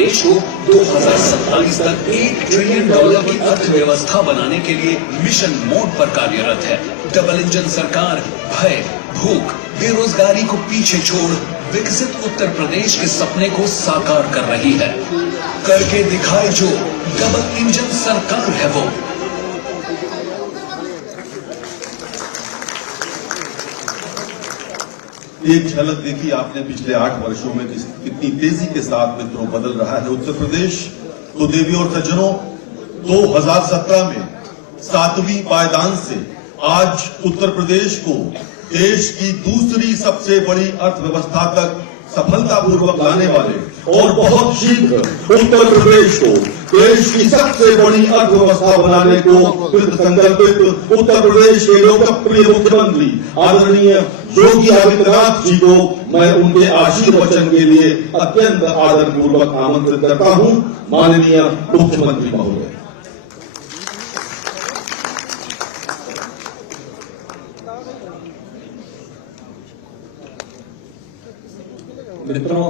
प्रदेश को 2047 तक $1 ट्रिलियन की अर्थव्यवस्था बनाने के लिए मिशन मोड पर कार्यरत है। डबल इंजन सरकार भय, भूख, बेरोजगारी को पीछे छोड़ विकसित उत्तर प्रदेश के सपने को साकार कर रही है। करके दिखाए जो डबल इंजन सरकार है वो। एक झलक देखी आपने पिछले 8 वर्षों में कितनी तेजी के साथ मित्रों बदल रहा है उत्तर प्रदेश। तो देवी और सज्जनों, 2017 में 7वीं पायदान से आज उत्तर प्रदेश को देश की दूसरी सबसे बड़ी अर्थव्यवस्था तक सफलतापूर्वक लाने वाले और बहुत शीघ्र उत्तर प्रदेश को देश की सबसे बड़ी अर्थव्यवस्था बनाने को कृत संकल्पित उत्तर प्रदेश के लोकप्रिय मुख्यमंत्री आदरणीय योगी आदित्यनाथ जी को मैं उनके आशीर्वचन के लिए अत्यंत आदरपूर्वक आमंत्रित करता हूं। माननीय मुख्यमंत्री महोदय। मित्रों,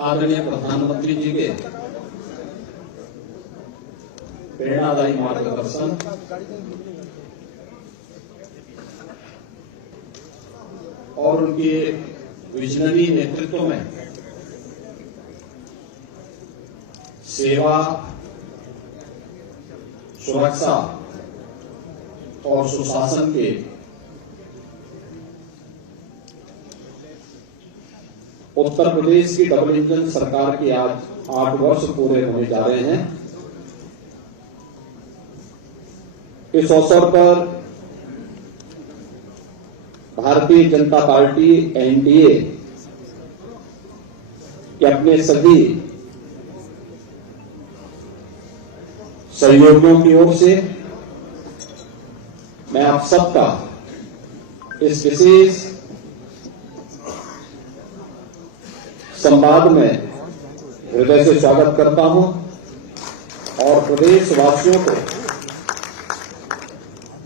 आदरणीय प्रधानमंत्री जी के प्रेरणादायी मार्गदर्शन और उनके विजनरी नेतृत्व में सेवा, सुरक्षा और सुशासन के उत्तर प्रदेश की डबल इंजन सरकार के आज 8 वर्ष पूरे होने जा रहे हैं। इस अवसर पर भारतीय जनता पार्टी एनडीए के अपने सभी सहयोगियों की ओर से मैं आप सबका इस विशेष संवाद में हृदय से स्वागत करता हूं और प्रदेशवासियों को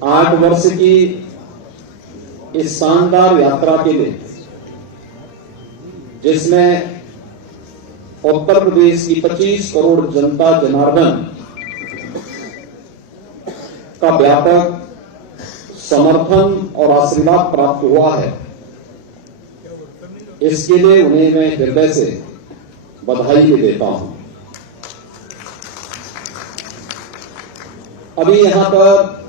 8 वर्ष की इस शानदार यात्रा के लिए, जिसमें उत्तर प्रदेश की 25 करोड़ जनता जनार्दन का व्यापक समर्थन और आशीर्वाद प्राप्त हुआ है, इसके लिए उन्हें मैं हृदय से बधाई भी देता हूं। अभी यहां पर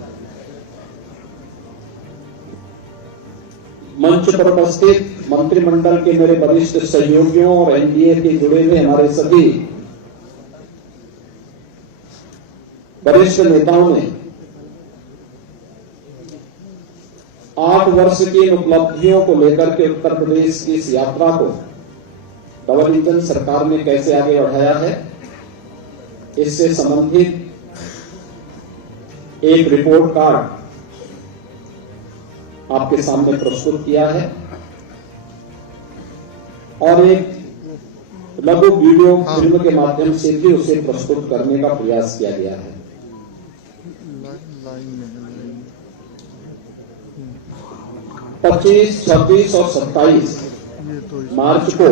मंच पर उपस्थित मंत्रिमंडल के मेरे वरिष्ठ सहयोगियों और एनडीए के जुड़े हुए हमारे सभी वरिष्ठ नेताओं ने 8 वर्ष की उपलब्धियों को लेकर के उत्तर प्रदेश की इस यात्रा को डबल इंजन सरकार ने कैसे आगे बढ़ाया है, इससे संबंधित एक रिपोर्ट कार्ड आपके सामने प्रस्तुत किया है और एक लघु वीडियो फिल्म के माध्यम से भी उसे प्रस्तुत करने का प्रयास किया गया है। 25, 26 और 27 मार्च को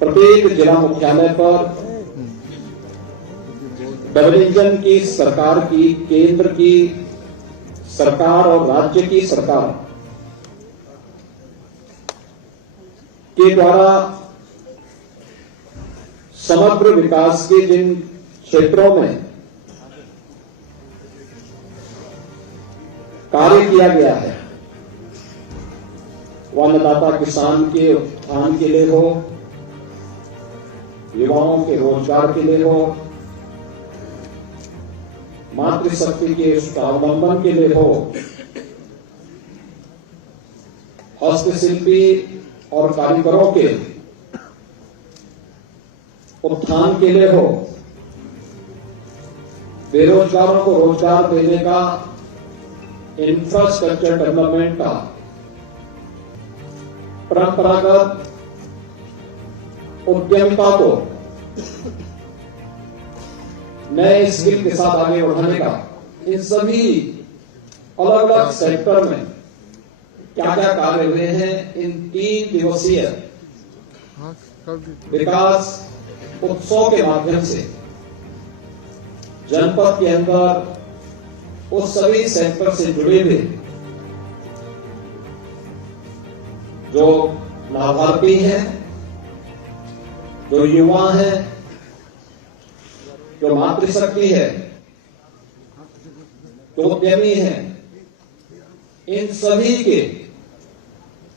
प्रत्येक जिला मुख्यालय पर डबल इंजन की सरकार की, केंद्र की सरकार और राज्य की सरकार के द्वारा समग्र विकास के जिन क्षेत्रों में कार्य किया गया है, वो अन्नदाता किसान के उत्थान के लिए हो, युवाओं के रोजगार के लिए हो, मातृशक्ति के स्वावलंबन के लिए हो, हस्तशिल्पी और कारीगरों के उत्थान के लिए हो, बेरोजगारों को रोजगार देने का, इंफ्रास्ट्रक्चर डेवलपमेंट का, परंपरागत उद्यमिता को नए स्किल के साथ आगे बढ़ाने का, इन सभी अलग अलग सेक्टर में क्या क्या कार्य हुए हैं इन 3 दिवसीय विकास उत्सव के माध्यम से जनपद के अंदर उस सभी सेक्टर से जुड़े हुए जो लाभार्थी हैं, जो युवा हैं, जो मातृशक्ति है, जो उद्यमी हैं, इन सभी के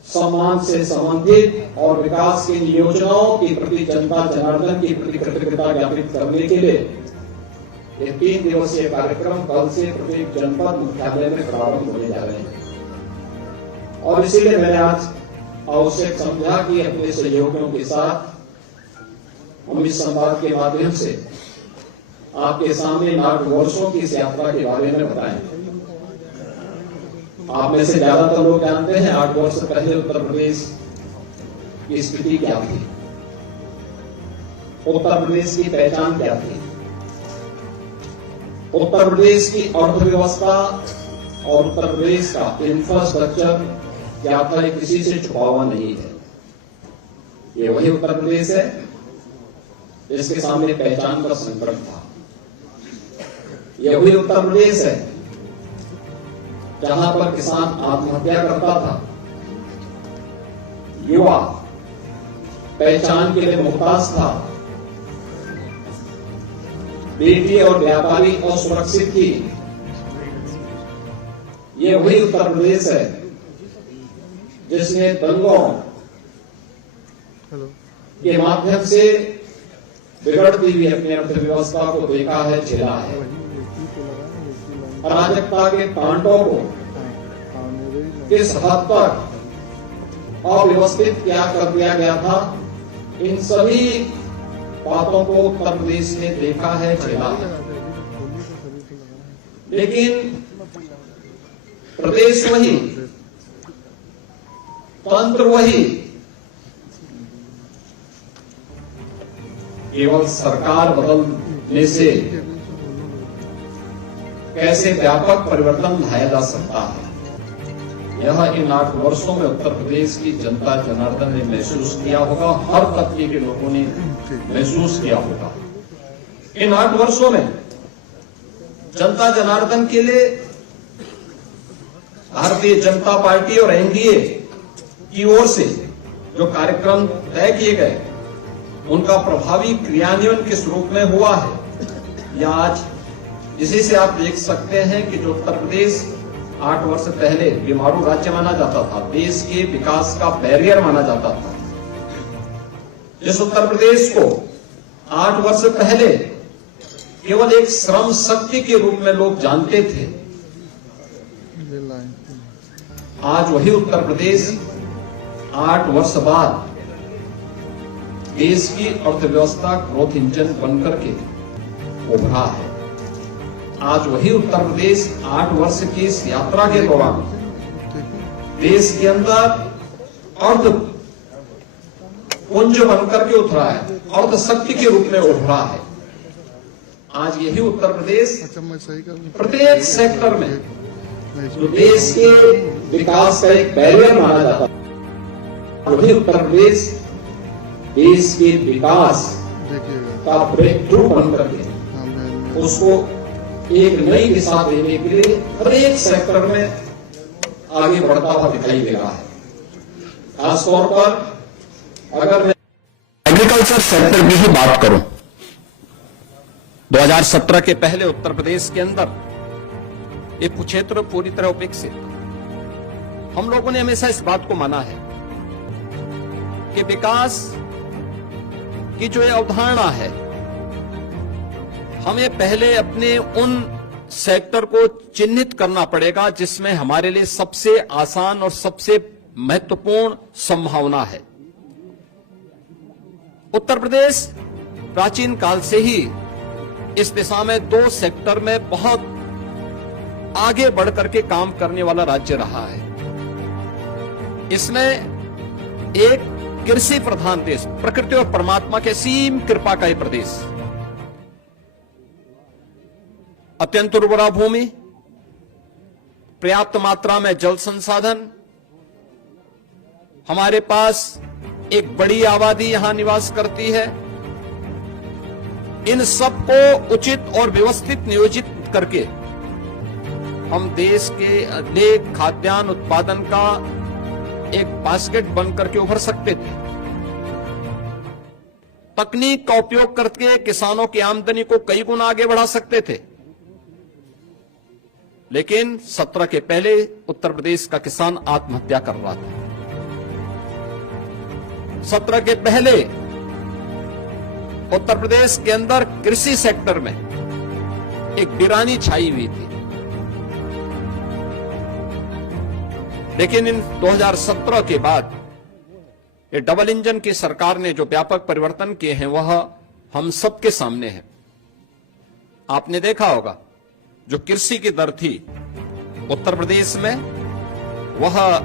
सम्मान से संबंधित और विकास की योजनाओं के प्रति जनता जनार्दन की प्रति कृतज्ञता ज्ञापित करने के लिए ये 3 दिवसीय कार्यक्रम कल से प्रत्येक जनपद मुख्यालय में प्रारंभ होने जा रहे हैं। और इसीलिए मैंने आज आवश्यक समझा कि अपने सहयोगियों के साथ हम इस संवाद के माध्यम से आपके सामने 8 वर्षों की इस यात्रा के बारे में बताएं। आप में से ज्यादातर लोग जानते हैं 8 वर्ष पहले उत्तर प्रदेश की स्थिति क्या थी, उत्तर प्रदेश की पहचान क्या थी, उत्तर प्रदेश की अर्थव्यवस्था और उत्तर प्रदेश का इंफ्रास्ट्रक्चर क्या था, ये किसी से छुपा हुआ नहीं है। ये वही उत्तर प्रदेश है जिसके सामने पहचान का संकट था। यह वही उत्तर प्रदेश है जहां पर किसान आत्महत्या करता था, युवा पहचान के लिए मुहताज था, बेटी और व्यापारी असुरक्षित थी। ये वही उत्तर प्रदेश है जिसने दंगों के माध्यम से बिगड़ती हुई अपनी अर्थव्यवस्था को देखा है, झेला है। अराजकता के कांटों को किस हद तक अव्यवस्थित क्या कर दिया गया था, इन सभी बातों को उत्तर प्रदेश ने देखा है, झेला है। लेकिन प्रदेश वही, तंत्र वही, केवल सरकार बदलने से कैसे व्यापक परिवर्तन लाया जा सकता है, यह इन 8 वर्षों में उत्तर प्रदेश की जनता जनार्दन ने महसूस किया होगा, हर तबके के लोगों ने महसूस किया होगा। इन 8 वर्षों में जनता जनार्दन के लिए भारतीय जनता पार्टी और एनडीए की ओर से जो कार्यक्रम तय किए गए, उनका प्रभावी क्रियान्वयन किस रूप में हुआ है, या आज इसी से आप देख सकते हैं कि जो उत्तर प्रदेश 8 वर्ष पहले बीमारू राज्य माना जाता था, देश के विकास का बैरियर माना जाता था, जिस उत्तर प्रदेश को 8 वर्ष पहले केवल एक श्रम शक्ति के रूप में लोग जानते थे, आज वही उत्तर प्रदेश 8 वर्ष बाद देश की अर्थव्यवस्था ग्रोथ इंजन बनकर के उभरा है। आज वही उत्तर प्रदेश 8 वर्ष की इस यात्रा के दौरान देश के अंदर अर्थ पुंज बनकर के उतरा है, अर्थ शक्ति के रूप में उभरा है। आज यही उत्तर प्रदेश प्रत्येक सेक्टर में जो देश के विकास का एक बैरियर माना जाता है, वही उत्तर प्रदेश देश के विकास का ब्रेक थ्रू बनकर के उसको एक नई दिशा देने के लिए हर एक सेक्टर में आगे बढ़ता हुआ दिखाई दे रहा है। खासतौर पर अगर मैं एग्रीकल्चर सेक्टर की ही बात करूं, 2017 के पहले उत्तर प्रदेश के अंदर ये क्षेत्र पूरी तरह उपेक्षित। हम लोगों ने हमेशा इस बात को माना है कि विकास की जो ये अवधारणा है, हमें पहले अपने उन सेक्टर को चिन्हित करना पड़ेगा जिसमें हमारे लिए सबसे आसान और सबसे महत्वपूर्ण संभावना है। उत्तर प्रदेश प्राचीन काल से ही इस दिशा में 2 सेक्टर में बहुत आगे बढ़कर के काम करने वाला राज्य रहा है। इसमें एक कृषि प्रधान देश, प्रकृति और परमात्मा के सीम कृपा का यह प्रदेश, अत्यंत उर्वरा भूमि, पर्याप्त मात्रा में जल संसाधन, हमारे पास एक बड़ी आबादी यहां निवास करती है। इन सबको उचित और व्यवस्थित नियोजित करके हम देश के लिए खाद्यान्न उत्पादन का एक बास्केट बन करके उभर सकते थे। तकनीक का उपयोग करके किसानों की आमदनी को कई गुना आगे बढ़ा सकते थे। लेकिन 17 के पहले उत्तर प्रदेश का किसान आत्महत्या कर रहा था। 17 के पहले उत्तर प्रदेश के अंदर कृषि सेक्टर में एक वीरानी छाई हुई थी। लेकिन इन 2017 के बाद ये डबल इंजन की सरकार ने जो व्यापक परिवर्तन किए हैं वह हम सबके सामने है। आपने देखा होगा जो कृषि की दर थी उत्तर प्रदेश में वह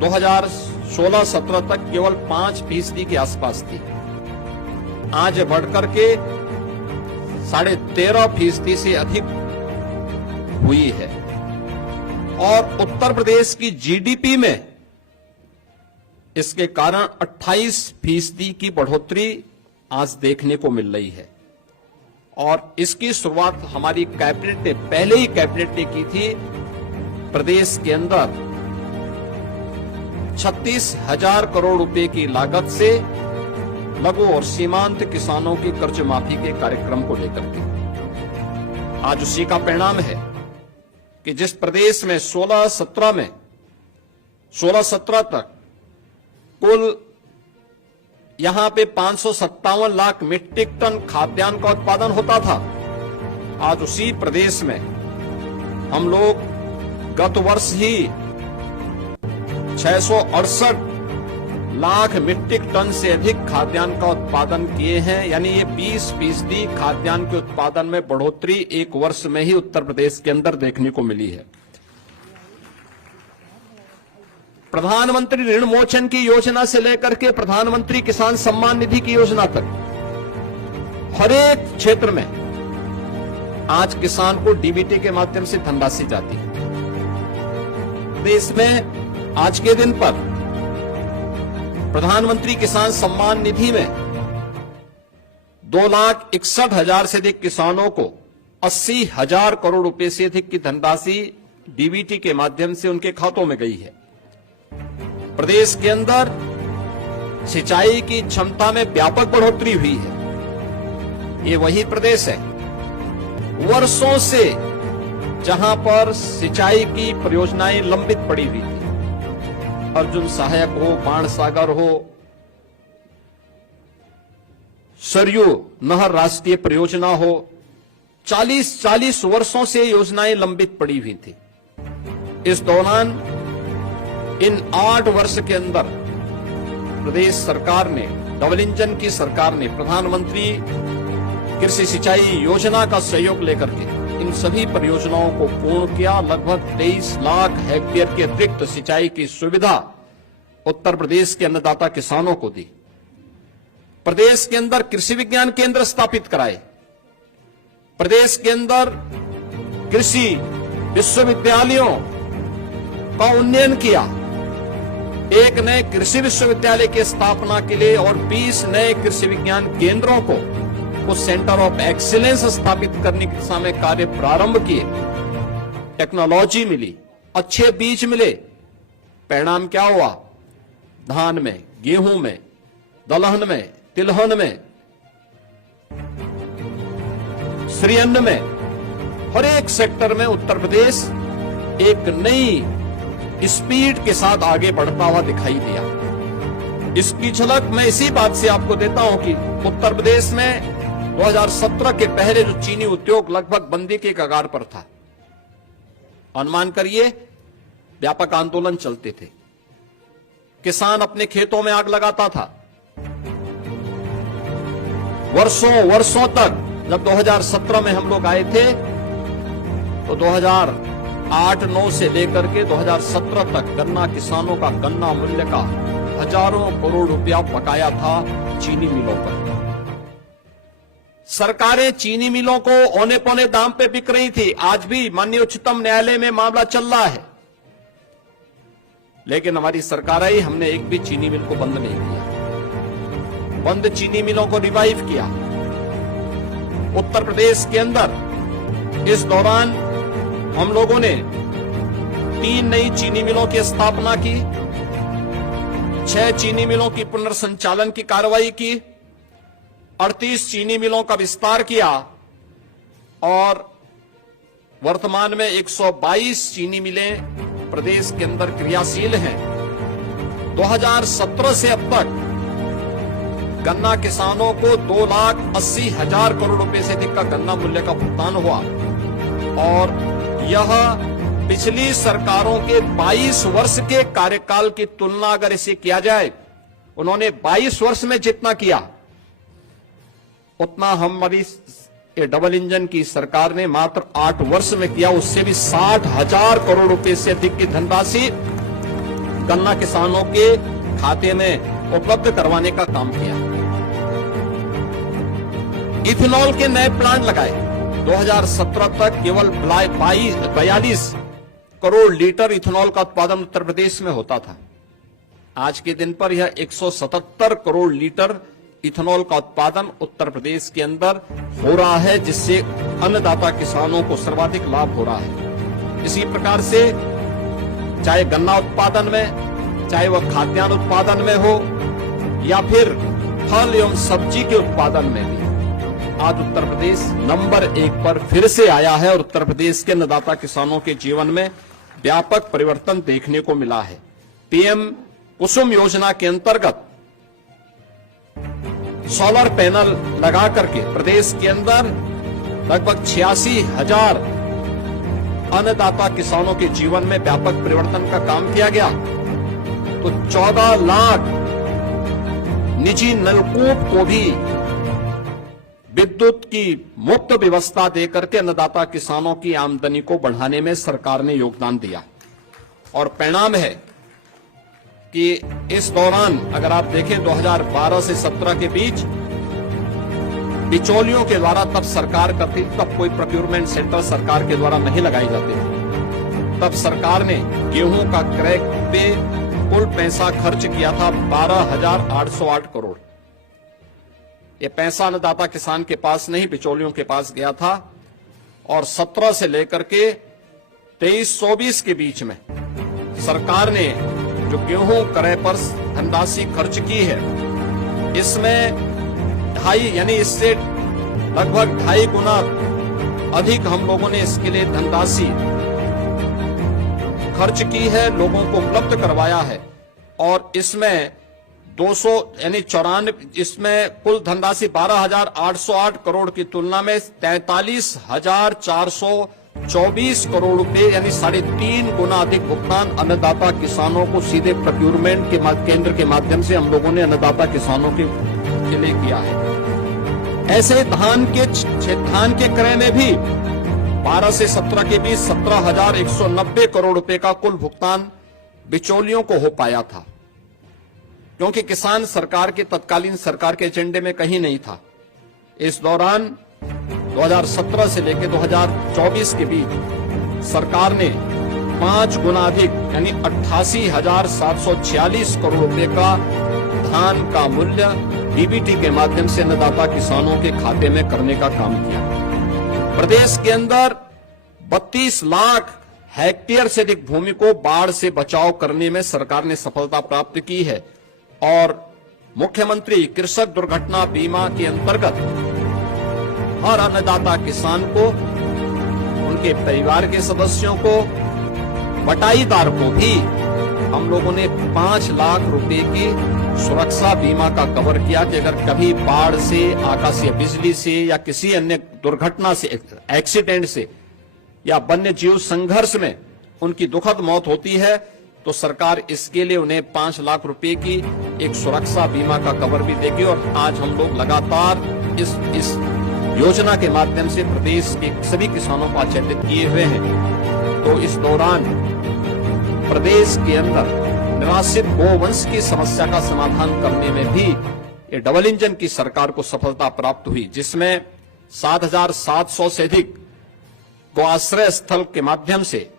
2016-17 तक केवल 5% के आसपास थी। आज बढ़कर के 13.5% से अधिक हुई है। और उत्तर प्रदेश की जीडीपी में इसके कारण 28% की बढ़ोतरी आज देखने को मिल रही है। और इसकी शुरुआत हमारी कैबिनेट ने पहले ही कैबिनेट ने की थी। प्रदेश के अंदर 36,000 करोड़ रुपए की लागत से लघु और सीमांत किसानों की कर्ज माफी के कार्यक्रम को लेकर के आज उसी का परिणाम है कि जिस प्रदेश में 16-17 तक कुल यहां पे 557 लाख मीट्रिक टन खाद्यान्न का उत्पादन होता था, आज उसी प्रदेश में हम लोग गत वर्ष ही 668 लाख मीट्रिक टन से अधिक खाद्यान्न का उत्पादन किए हैं। यानी ये 20% खाद्यान्न के उत्पादन में बढ़ोतरी एक वर्ष में ही उत्तर प्रदेश के अंदर देखने को मिली है। प्रधानमंत्री ऋण मोचन की योजना से लेकर के प्रधानमंत्री किसान सम्मान निधि की योजना तक हर एक क्षेत्र में आज किसान को डीबीटी के माध्यम से धनराशि जाती है। देश में आज के दिन पर प्रधानमंत्री किसान सम्मान निधि में 2,61,000 से अधिक किसानों को 80,000 करोड़ रुपए से अधिक की धनराशि डीबीटी के माध्यम से उनके खातों में गई है। प्रदेश के अंदर सिंचाई की क्षमता में व्यापक बढ़ोतरी हुई है। ये वही प्रदेश है वर्षों से जहां पर सिंचाई की परियोजनाएं लंबित पड़ी हुई थी। अर्जुन सहायक हो, बाण सागर हो, सरयू नहर राष्ट्रीय परियोजना हो, 40 वर्षों से योजनाएं लंबित पड़ी हुई थी। इस दौरान इन 8 वर्ष के अंदर प्रदेश सरकार ने, डबल इंजन की सरकार ने प्रधानमंत्री कृषि सिंचाई योजना का सहयोग लेकर के इन सभी परियोजनाओं को पूर्ण किया। लगभग 23 लाख हेक्टेयर के अतिरिक्त सिंचाई की सुविधा उत्तर प्रदेश के अन्नदाता किसानों को दी। प्रदेश के अंदर कृषि विज्ञान केंद्र स्थापित कराए। प्रदेश के अंदर कृषि विश्वविद्यालयों का उन्नयन किया। एक नए कृषि विश्वविद्यालय की स्थापना के लिए और 20 नए कृषि विज्ञान केंद्रों को सेंटर ऑफ एक्सीलेंस स्थापित करने की दिशा में कार्य प्रारंभ किए। टेक्नोलॉजी मिली, अच्छे बीज मिले। परिणाम क्या हुआ? धान में, गेहूं में, दलहन में, तिलहन में, श्रीअन्न में, हर एक सेक्टर में उत्तर प्रदेश एक नई स्पीड के साथ आगे बढ़ता हुआ दिखाई दिया। इसकी झलक मैं इसी बात से आपको देता हूं कि उत्तर प्रदेश में 2017 के पहले जो चीनी उद्योग लगभग बंदी के कगार पर था, अनुमान करिए व्यापक आंदोलन चलते थे, किसान अपने खेतों में आग लगाता था। वर्षों तक जब 2017 में हम लोग आए थे तो 2008-9 से लेकर के 2017 तक गन्ना किसानों का गन्ना मूल्य का हजारों करोड़ रुपया बकाया था चीनी मिलों पर। सरकारें चीनी मिलों को औने पौने दाम पे बिक रही थी। आज भी माननीय उच्चतम न्यायालय में मामला चल रहा है। लेकिन हमारी सरकार आई, हमने एक भी चीनी मिल को बंद नहीं किया। बंद चीनी मिलों को रिवाइव किया। उत्तर प्रदेश के अंदर इस दौरान हम लोगों ने 3 नई चीनी मिलों की स्थापना की, 6 चीनी मिलों की पुनर्संचालन की कार्रवाई की, 38 चीनी मिलों का विस्तार किया और वर्तमान में 122 चीनी मिलें प्रदेश के अंदर क्रियाशील हैं। 2017 से अब तक गन्ना किसानों को 2,80,000 करोड़ रुपए से अधिक का गन्ना मूल्य का भुगतान हुआ और यह पिछली सरकारों के 22 वर्ष के कार्यकाल की तुलना अगर इसे किया जाए, उन्होंने 22 वर्ष में जितना किया उतना हमारी डबल इंजन की सरकार ने मात्र 8 वर्ष में किया। उससे भी 60,000 करोड़ रुपए से अधिक की धनराशि गन्ना किसानों के खाते में उपलब्ध करवाने का काम किया। इथेनॉल के नए प्लांट लगाए। 2017 तक केवल 42 करोड़ लीटर इथेनॉल का उत्पादन उत्तर प्रदेश में होता था। आज के दिन पर यह 177 करोड़ लीटर इथेनॉल का उत्पादन उत्तर प्रदेश के अंदर हो रहा है, जिससे अन्नदाता किसानों को सर्वाधिक लाभ हो रहा है। इसी प्रकार से चाहे गन्ना उत्पादन में, चाहे वह खाद्यान्न उत्पादन में हो या फिर फल एवं सब्जी के उत्पादन में भी आज उत्तर प्रदेश नंबर 1 पर फिर से आया है और उत्तर प्रदेश के अन्नदाता किसानों के जीवन में व्यापक परिवर्तन देखने को मिला है। पीएम कुसुम योजना के अंतर्गत सोलर पैनल लगा करके प्रदेश के अंदर लगभग 86,000 अन्नदाता किसानों के जीवन में व्यापक परिवर्तन का काम किया गया। तो 14 लाख निजी नलकूप को भी विद्युत की मुफ्त व्यवस्था देकर के अन्नदाता किसानों की आमदनी को बढ़ाने में सरकार ने योगदान दिया और परिणाम है कि इस दौरान अगर आप देखें 2012 से 17 के बीच बिचौलियों के द्वारा तब सरकार करती थी, तब कोई प्रोक्योरमेंट सेंटर सरकार के द्वारा नहीं लगाए जाते थे। तब सरकार ने गेहूं का क्रय पे कुल पैसा खर्च किया था 12,808 करोड़। ये पैसा अन्नदाता किसान के पास नहीं, बिचौलियों के पास गया था और 17 से लेकर के 23-24 के बीच में सरकार ने जो गेहूं क्रय पर धनराशि खर्च की है, इसमें 2.5 यानी इससे लगभग 2.5 गुना अधिक हम लोगों ने इसके लिए धनराशि खर्च की है, लोगों को उपलब्ध करवाया है और इसमें 200 यानी 94 इसमें कुल धनराशि 12,808 करोड़ की तुलना में 43,424 करोड़ रुपए यानी 3.5 गुना अधिक भुगतान अन्नदाता किसानों को सीधे प्रोक्योरमेंट के केंद्र के माध्यम से हम लोगों ने अन्नदाता किसानों के लिए किया है। ऐसे धान के क्रय में भी 12 से 17 के बीच 17,190 करोड़ रुपए का कुल भुगतान बिचौलियों को हो पाया था, क्योंकि किसान सरकार के तत्कालीन सरकार के एजेंडे में कहीं नहीं था। इस दौरान 2017 से लेकर 2024 के बीच सरकार ने 5 गुना अधिक यानी 88,746 करोड़ रुपए का धान का मूल्य डीबीटी के माध्यम से अन्नदाता किसानों के खाते में करने का काम किया। प्रदेश के अंदर 32 लाख हेक्टेयर से अधिक भूमि को बाढ़ से बचाव करने में सरकार ने सफलता प्राप्त की है और मुख्यमंत्री कृषक दुर्घटना बीमा के अंतर्गत हर अन्नदाता किसान को, उनके परिवार के सदस्यों को, बटाईदार को भी हम लोगों ने 5 लाख रुपए की सुरक्षा बीमा का कवर किया कि अगर कभी बाढ़ से, आकाशीय बिजली से या किसी अन्य दुर्घटना से, एक्सीडेंट से या वन्य जीव संघर्ष में उनकी दुखद मौत होती है तो सरकार इसके लिए उन्हें 5 लाख रुपए की एक सुरक्षा बीमा का कवर भी देगी। और आज हम लोग लगातार इस योजना के माध्यम से प्रदेश के सभी किसानों को आच्छादित किए हुए हैं। तो इस दौरान प्रदेश के अंदर निराश्रित गोवंश की समस्या का समाधान करने में भी ये डबल इंजन की सरकार को सफलता प्राप्त हुई, जिसमें 7,700 से अधिक गो आश्रय स्थल के माध्यम से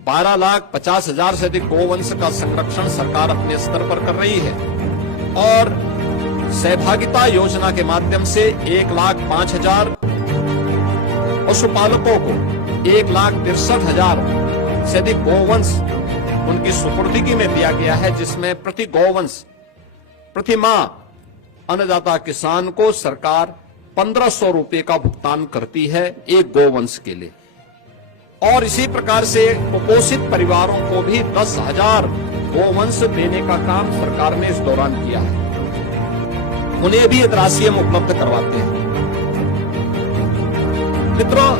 12,50,000 से अधिक गौवंश का संरक्षण सरकार अपने स्तर पर कर रही है और सहभागिता योजना के माध्यम से 1,05,000 पशुपालकों को 1,63,000 से अधिक गौवंश उनकी सुपुर्दगी में दिया गया है, जिसमें प्रति गौवंश प्रति माह अन्नदाता किसान को सरकार 1,500 रुपए का भुगतान करती है एक गौवंश के लिए। और इसी प्रकार से कुपोषित परिवारों को भी 10,000 गौवंश देने का काम सरकार ने इस दौरान किया है। उन्हें भी राशि हम उपलब्ध करवाते हैं। मित्रों,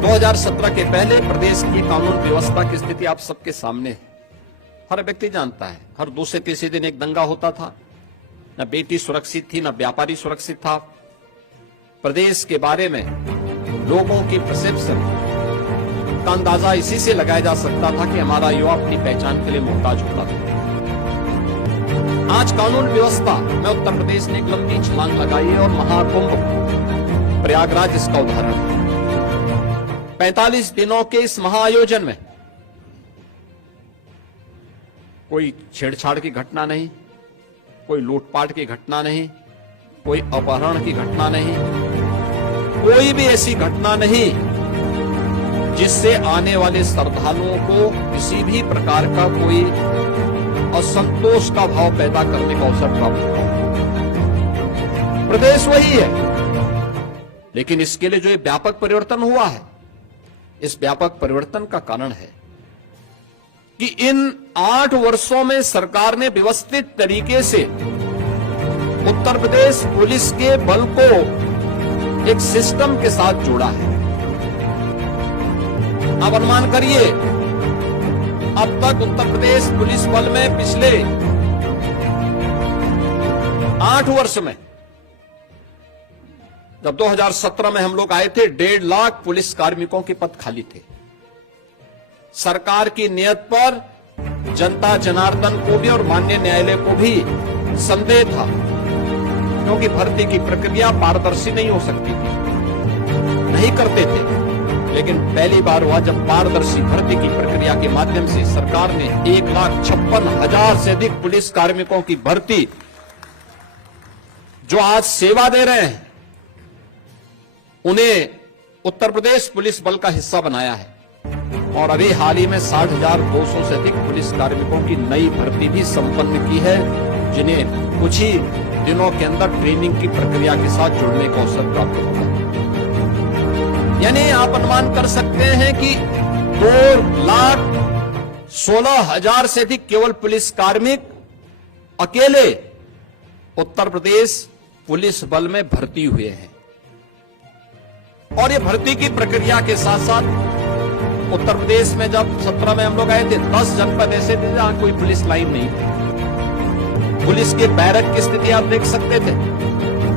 2017 के पहले प्रदेश की कानून व्यवस्था की स्थिति आप सबके सामने है। हर व्यक्ति जानता है, हर दूसरे तीसरे दिन एक दंगा होता था, न बेटी सुरक्षित थी, न व्यापारी सुरक्षित था। प्रदेश के बारे में लोगों की परसेप्शन का अंदाजा इसी से लगाया जा सकता था कि हमारा युवा अपनी पहचान के लिए मोहताज होता था। आज कानून व्यवस्था में उत्तर प्रदेश ने एक लंबी छलांग लगाई है और महाकुंभ प्रयागराज इसका उदाहरण है। 45 दिनों के इस महाआयोजन में कोई छेड़छाड़ की घटना नहीं, कोई लूटपाट की घटना नहीं, कोई अपहरण की घटना नहीं, कोई भी ऐसी घटना नहीं जिससे आने वाले श्रद्धालुओं को किसी भी प्रकार का कोई असंतोष का भाव पैदा करने का अवसर प्राप्त हो। प्रदेश वही है, लेकिन इसके लिए जो ये व्यापक परिवर्तन हुआ है, इस व्यापक परिवर्तन का कारण है कि इन 8 वर्षों में सरकार ने व्यवस्थित तरीके से उत्तर प्रदेश पुलिस के बल को एक सिस्टम के साथ जोड़ा है। आप अनुमान करिए, अब तक उत्तर प्रदेश पुलिस बल में पिछले 8 वर्ष में, जब 2017 में हम लोग आए थे, 1.5 लाख पुलिस कार्मिकों के पद खाली थे। सरकार की नियत पर जनता जनार्दन को भी और माननीय न्यायालय को भी संदेह था, क्योंकि भर्ती की प्रक्रिया पारदर्शी नहीं हो सकती थी, नहीं करते थे। लेकिन पहली बार हुआ जब पारदर्शी भर्ती की प्रक्रिया के माध्यम से सरकार ने 1,56,000 से अधिक पुलिस कार्मिकों की भर्ती, जो आज सेवा दे रहे हैं, उन्हें उत्तर प्रदेश पुलिस बल का हिस्सा बनाया है। और अभी हाल ही में 60,200 से अधिक पुलिस कार्मिकों की नई भर्ती भी संपन्न की है, जिन्हें कुछ ही दिनों के अंदर ट्रेनिंग की प्रक्रिया के साथ जुड़ने का अवसर प्राप्त होगा। यानी आप अनुमान कर सकते हैं कि 2,16,000 से अधिक केवल पुलिस कार्मिक अकेले उत्तर प्रदेश पुलिस बल में भर्ती हुए हैं। और ये भर्ती की प्रक्रिया के साथ साथ उत्तर प्रदेश में जब 17 में हम लोग आए थे, 10 जनपद ऐसे थे जहां कोई पुलिस लाइन नहीं थी। पुलिस के बैरक की स्थिति आप देख सकते थे,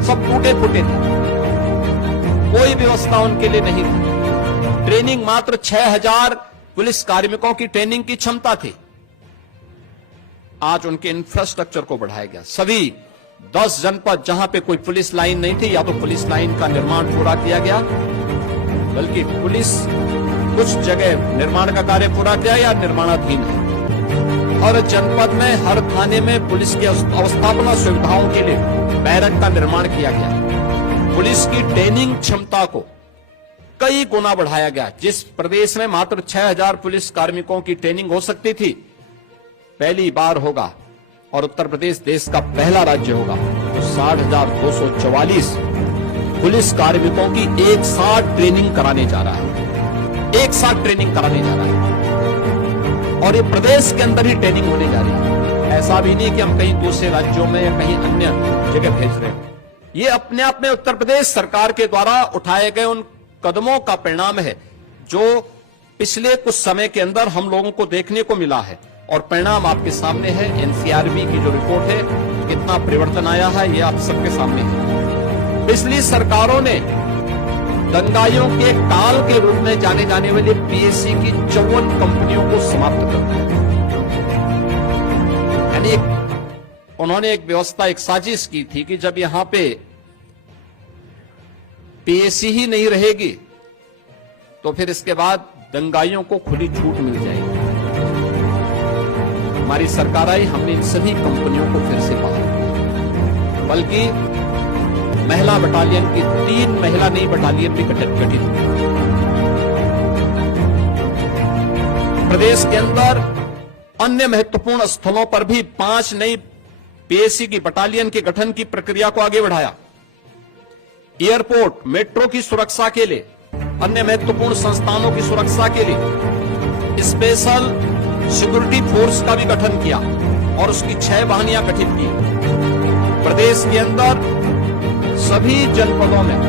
सब टूटे फूटे थे, कोई व्यवस्था उनके लिए नहीं थी। ट्रेनिंग मात्र 6,000 पुलिस कार्मिकों की ट्रेनिंग की क्षमता थी। आज उनके इंफ्रास्ट्रक्चर को बढ़ाया गया। सभी 10 जनपद जहां पे कोई पुलिस लाइन नहीं थी, या तो पुलिस लाइन का निर्माण पूरा किया गया, बल्कि पुलिस कुछ जगह निर्माण का कार्य पूरा किया या निर्माणाधीन है। हर जनपद में, हर थाने में पुलिस की अवस्थापना सुविधाओं के लिए बैरक का निर्माण किया गया। पुलिस की ट्रेनिंग क्षमता को कई गुना बढ़ाया गया। जिस प्रदेश में मात्र 6,000 पुलिस कार्मिकों की ट्रेनिंग हो सकती थी, पहली बार होगा, और उत्तर प्रदेश देश का पहला राज्य होगा तो 60,244 पुलिस कार्मिकों की एक साथ ट्रेनिंग कराने जा रहा है। एक साथ ट्रेनिंग कराने जा रहा है, और ये प्रदेश के अंदर ही ट्रेनिंग होने जा रही है। ऐसा भी नहीं कि हम कहीं दूसरे राज्यों में या कहीं अन्य जगह भेज रहे हैं। ये अपने आप में उत्तर प्रदेश सरकार के द्वारा उठाए गए उन कदमों का परिणाम है, जो पिछले कुछ समय के अंदर हम लोगों को देखने को मिला है। और परिणाम आपके सामने है। एनसीआरबी की जो रिपोर्ट है, कितना परिवर्तन आया है, ये आप सबके सामने है। पिछली सरकारों ने दंगाइयों के काल के रूप में जाने जाने वाली पीएससी की 54 कंपनियों को समाप्त कर दिया। यानी उन्होंने एक व्यवस्था, एक साजिश की थी कि जब यहां पे पीएससी ही नहीं रहेगी, तो फिर इसके बाद दंगाइयों को खुली छूट मिल जाएगी। हमारी सरकार आई, हमने इन सभी कंपनियों को फिर से बहाल किया, बल्कि महिला बटालियन की 3 महिला नई बटालियन भी गठित की। प्रदेश के अंदर अन्य महत्वपूर्ण स्थलों पर भी 5 नई पीएसी की बटालियन के गठन की प्रक्रिया को आगे बढ़ाया। एयरपोर्ट, मेट्रो की सुरक्षा के लिए, अन्य महत्वपूर्ण संस्थानों की सुरक्षा के लिए स्पेशल सिक्योरिटी फोर्स का भी गठन किया और उसकी 6 वाहिनियां गठित की। प्रदेश के अंदर सभी जनपदों में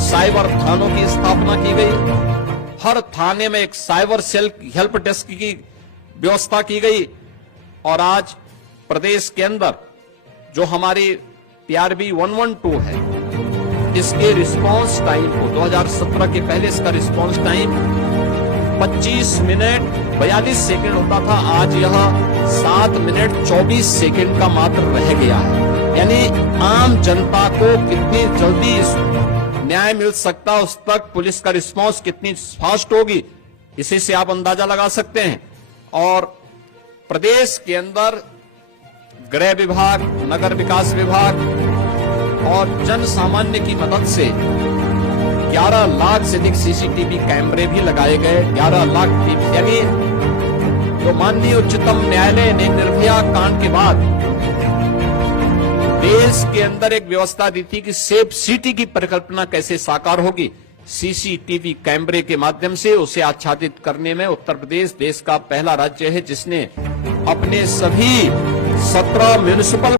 साइबर थानों की स्थापना की गई। हर थाने में एक साइबर सेल हेल्प डेस्क की व्यवस्था की गई। और आज प्रदेश के अंदर जो हमारी PRB 112 है, इसके रिस्पांस टाइम को 2017 के पहले इसका रिस्पांस टाइम 25 मिनट 42 सेकंड होता था, आज यह 7 मिनट 24 सेकंड का मात्र रह गया है। यानी आम जनता को कितनी जल्दी न्याय मिल सकता है, उस तक पुलिस का रिस्पांस कितनी फास्ट होगी, इसी से आप अंदाजा लगा सकते हैं। और प्रदेश के अंदर गृह विभाग, नगर विकास विभाग और जन सामान्य की मदद से 11 लाख से अधिक सीसीटीवी कैमरे भी लगाए गए। 11 लाख, यानी तो माननीय उच्चतम न्यायालय ने निर्भया कांड के बाद देश के अंदर एक व्यवस्था दी थी कि सेफ सिटी की परिकल्पना कैसे साकार होगी। सीसीटीवी कैमरे के माध्यम से उसे आच्छादित करने में उत्तर प्रदेश देश का पहला राज्य है जिसने अपने सभी 17 म्युनिसिपल